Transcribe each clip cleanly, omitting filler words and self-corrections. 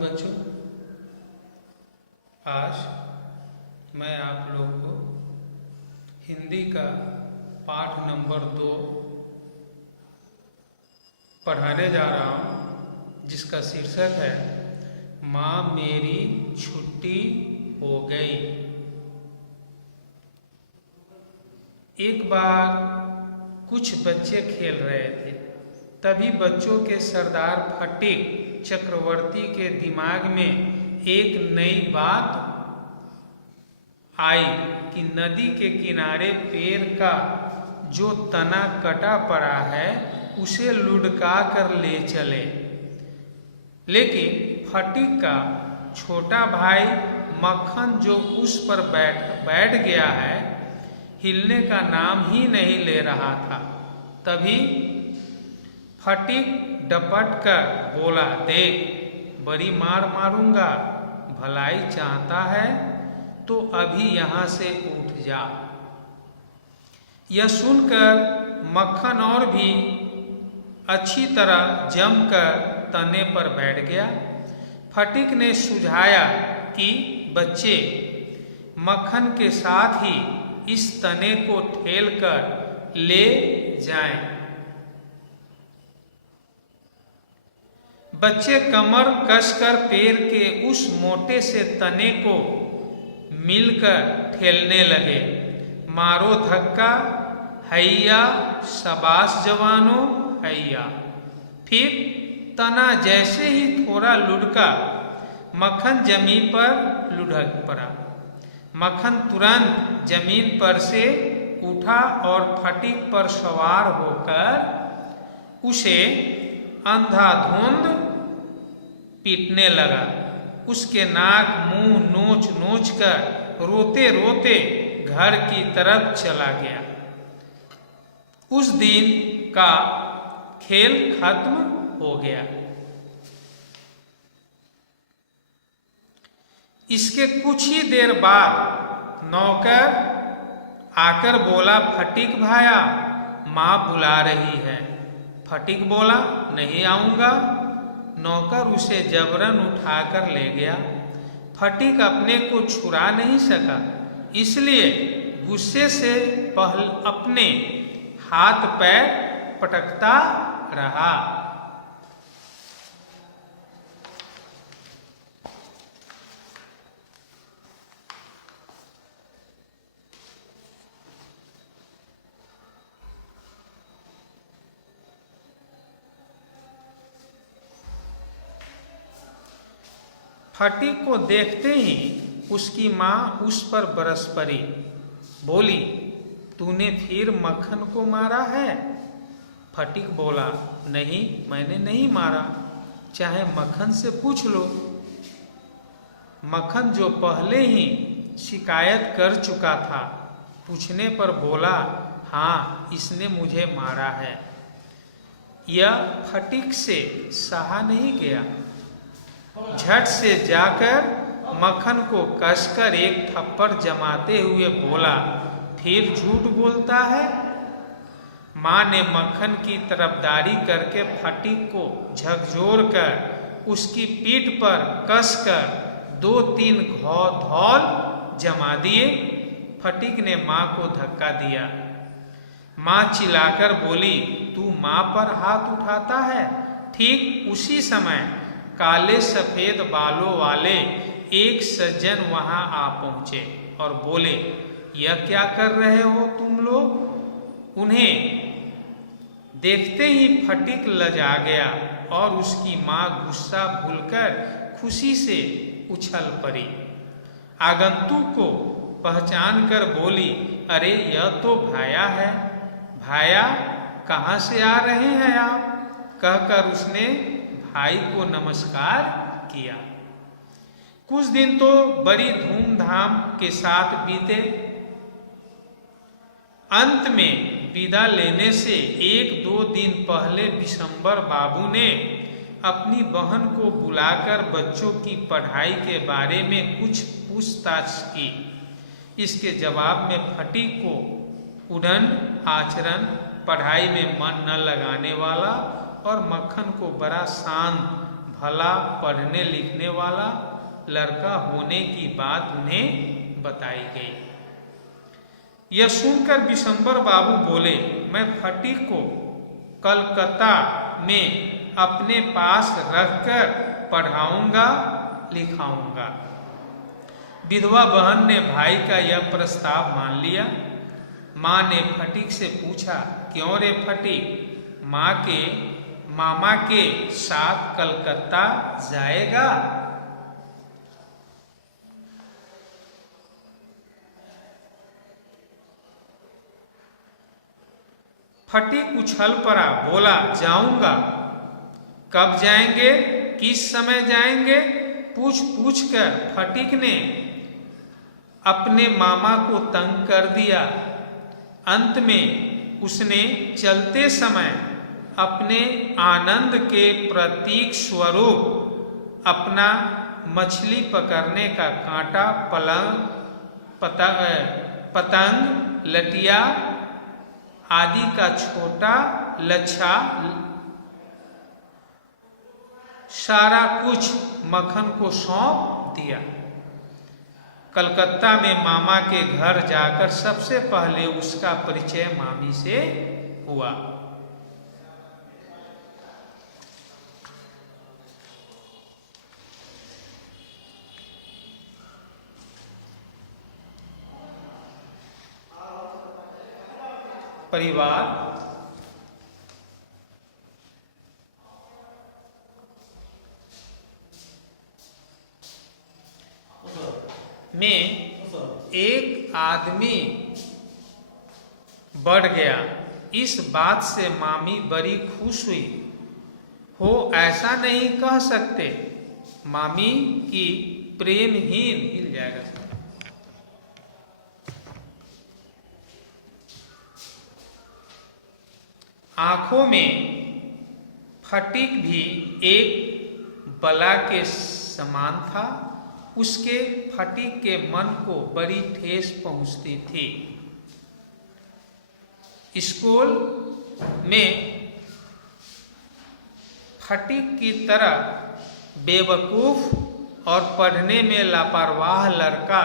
बच्चों, आज मैं आप लोग को हिंदी का पाठ नंबर 2 पढ़ाने जा रहा हूँ, जिसका शीर्षक है माँ मेरी छुट्टी हो गई। एक बार कुछ बच्चे खेल रहे थे, तभी बच्चों के सरदार फटीक चक्रवर्ती के दिमाग में एक नई बात आई कि नदी के किनारे पेड़ का जो तना कटा पड़ा है उसे लुढ़का कर ले चले। लेकिन फटीक का छोटा भाई मक्खन जो उस पर बैठ गया है, हिलने का नाम ही नहीं ले रहा था। तभी फटीक डपट कर बोला, देख बड़ी मार मारूंगा, भलाई चाहता है तो अभी यहां से उठ जा। यह सुनकर मक्खन और भी अच्छी तरह जमकर तने पर बैठ गया। फटीक ने सुझाया कि बच्चे मक्खन के साथ ही इस तने को ठेलकर ले जाएं। बच्चे कमर कसकर पेड़ के उस मोटे से तने को मिलकर ठेलने लगे। मारो धक्का, हैया, शाबाश जवानों, हैया। फिर तना जैसे ही थोड़ा लुढ़का, मक्खन जमीन पर लुढ़क पड़ा। मक्खन तुरंत जमीन पर से उठा और फटीक पर सवार होकर उसे अंधाधुंध पीटने लगा। उसके नाक मुंह नोच नोच कर रोते रोते घर की तरफ चला गया। उस दिन का खेल खत्म हो गया। इसके कुछ ही देर बाद नौकर आकर बोला, फटीक भाया माँ बुला रही है। फटीक बोला, नहीं आऊंगा। नौकर उसे जबरन उठाकर ले गया। फटीक अपने को छुड़ा नहीं सका, इसलिए गुस्से से अपने हाथ पैर पटकता रहा। फटीक को देखते ही उसकी माँ उस पर बरस पड़ी। बोली, तूने फिर मक्खन को मारा है? फटीक बोला, नहीं, मैंने नहीं मारा, चाहे मक्खन से पूछ लो। मक्खन जो पहले ही शिकायत कर चुका था, पूछने पर बोला, हाँ, इसने मुझे मारा है। यह फटीक से सहा नहीं गया। झट से जाकर मक्खन को कसकर एक थप्पड़ जमाते हुए बोला, फिर झूठ बोलता है। माँ ने मक्खन की तरफदारी करके फटीक को झकझोर कर उसकी पीठ पर कसकर 2-3 धौल जमा दिए। फटीक ने माँ को धक्का दिया। माँ चिल्लाकर बोली, तू माँ पर हाथ उठाता है? ठीक उसी समय काले सफेद बालों वाले एक सज्जन वहां आ पहुंचे और बोले, यह क्या कर रहे हो तुम लोग? उन्हें देखते ही फटीक लजा गया और उसकी माँ गुस्सा भूलकर खुशी से उछल पड़ी। आगंतुक को पहचान कर बोली, अरे यह तो भाया है। भाया, कहाँ से आ रहे हैं आप? कहकर उसने भाई को नमस्कार किया। कुछ दिन तो बड़ी धूमधाम के साथ बीते। अंत में विदा लेने से 1-2 दिन पहले बिशंबर बाबू ने अपनी बहन को बुलाकर बच्चों की पढ़ाई के बारे में कुछ पूछताछ की। इसके जवाब में फटीक को उड़न आचरण, पढ़ाई में मन न लगाने वाला और मक्खन को बड़ा शांत भला पढ़ने लिखने वाला लड़का होने की बात उन्हें बताई गई। यह सुनकर विशंबर बाबू बोले, मैं फटीक को कलकत्ता में अपने पास रखकर पढ़ाऊंगा लिखाऊंगा। विधवा बहन ने भाई का यह प्रस्ताव मान लिया। माँ ने फटीक से पूछा, क्यों रे फटीक, मामा के साथ कलकत्ता जाएगा? फटीक उछल पड़ा, बोला, जाऊंगा। कब जाएंगे, किस समय जाएंगे? पूछ कर फटीक ने अपने मामा को तंग कर दिया। अंत में उसने चलते समय अपने आनंद के प्रतीक स्वरूप अपना मछली पकड़ने का कांटा, पतंग, लटिया आदि का छोटा लच्छा, सारा कुछ मक्खन को सौंप दिया। कलकत्ता में मामा के घर जाकर सबसे पहले उसका परिचय मामी से हुआ। परिवार में एक आदमी बढ़ गया। इस बात से मामी बड़ी खुश हुई। हो ऐसा नहीं कह सकते, मामी की प्रेमहीन हिल जाएगा। आंखों में फटीक भी एक बला के समान था। उसके फटीक के मन को बड़ी ठेस पहुंचती थी। स्कूल में फटीक की तरह बेवकूफ और पढ़ने में लापरवाह लड़का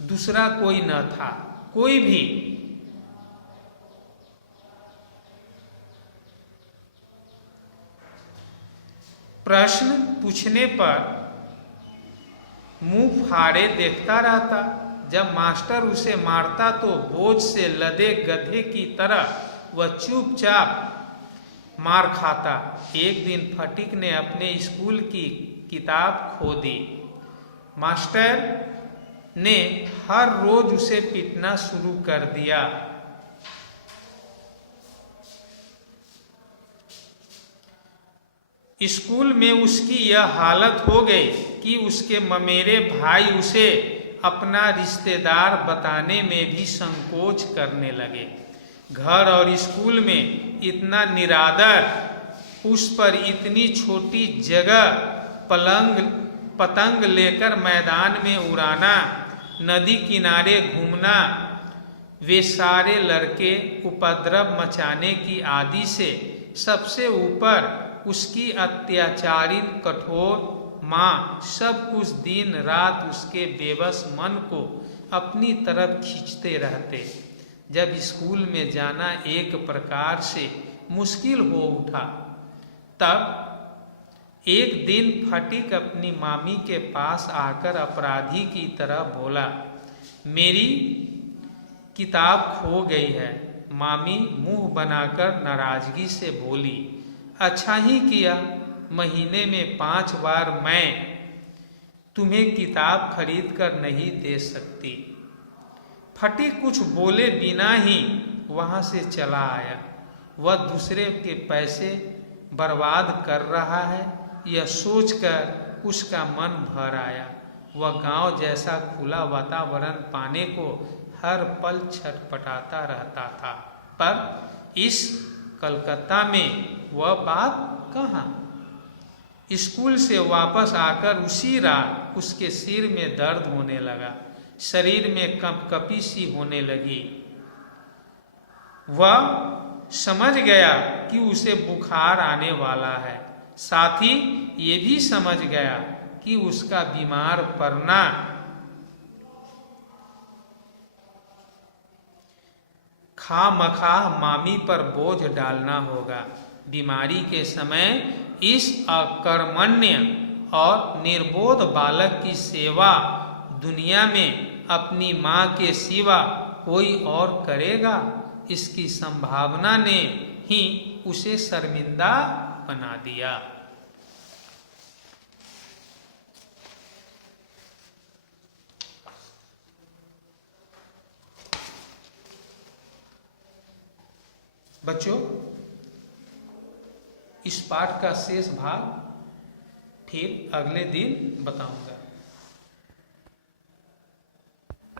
दूसरा कोई न था। कोई भी प्रश्न पूछने पर मुंह फाड़े देखता रहता। जब मास्टर उसे मारता तो बोझ से लदे गधे की तरह वह चुपचाप मार खाता। एक दिन फटीक ने अपने स्कूल की किताब खो दी। मास्टर ने हर रोज उसे पीटना शुरू कर दिया। स्कूल में उसकी यह हालत हो गई कि उसके ममेरे भाई उसे अपना रिश्तेदार बताने में भी संकोच करने लगे। घर और स्कूल में इतना निरादर, उस पर इतनी छोटी जगह पतंग लेकर मैदान में उड़ाना, नदी किनारे घूमना, वे सारे लड़के उपद्रव मचाने की आदि से सबसे ऊपर उसकी अत्याचारी कठोर माँ सब कुछ दिन रात उसके बेबस मन को अपनी तरफ खींचते रहते। जब स्कूल में जाना एक प्रकार से मुश्किल हो उठा, तब एक दिन फटीक अपनी मामी के पास आकर अपराधी की तरह बोला, मेरी किताब खो गई है। मामी मुंह बनाकर नाराजगी से बोली, अच्छा ही किया, महीने में 5 बार मैं तुम्हें किताब खरीद कर नहीं दे सकती। फटीक कुछ बोले बिना ही वहां से चला आया। वह दूसरे के पैसे बर्बाद कर रहा है, यह सोचकर उसका मन भर आया। वह गांव जैसा खुला वातावरण पाने को हर पल छटपटाता रहता था, पर इस कलकत्ता में वह बात कहाँ। स्कूल से वापस आकर उसी रात उसके सिर में दर्द होने लगा, शरीर में कंपकपी सी होने लगी। वह समझ गया कि उसे बुखार आने वाला है। साथ ही ये भी समझ गया कि उसका बीमार पड़ना खामखा मामी पर बोझ डालना होगा। बीमारी के समय इस अकर्मण्य और निर्बोध बालक की सेवा दुनिया में अपनी माँ के सिवा कोई और करेगा, इसकी संभावना ने ही उसे शर्मिंदा बना दिया। बच्चों, इस पाठ का शेष भाग फिर अगले दिन बताऊंगा।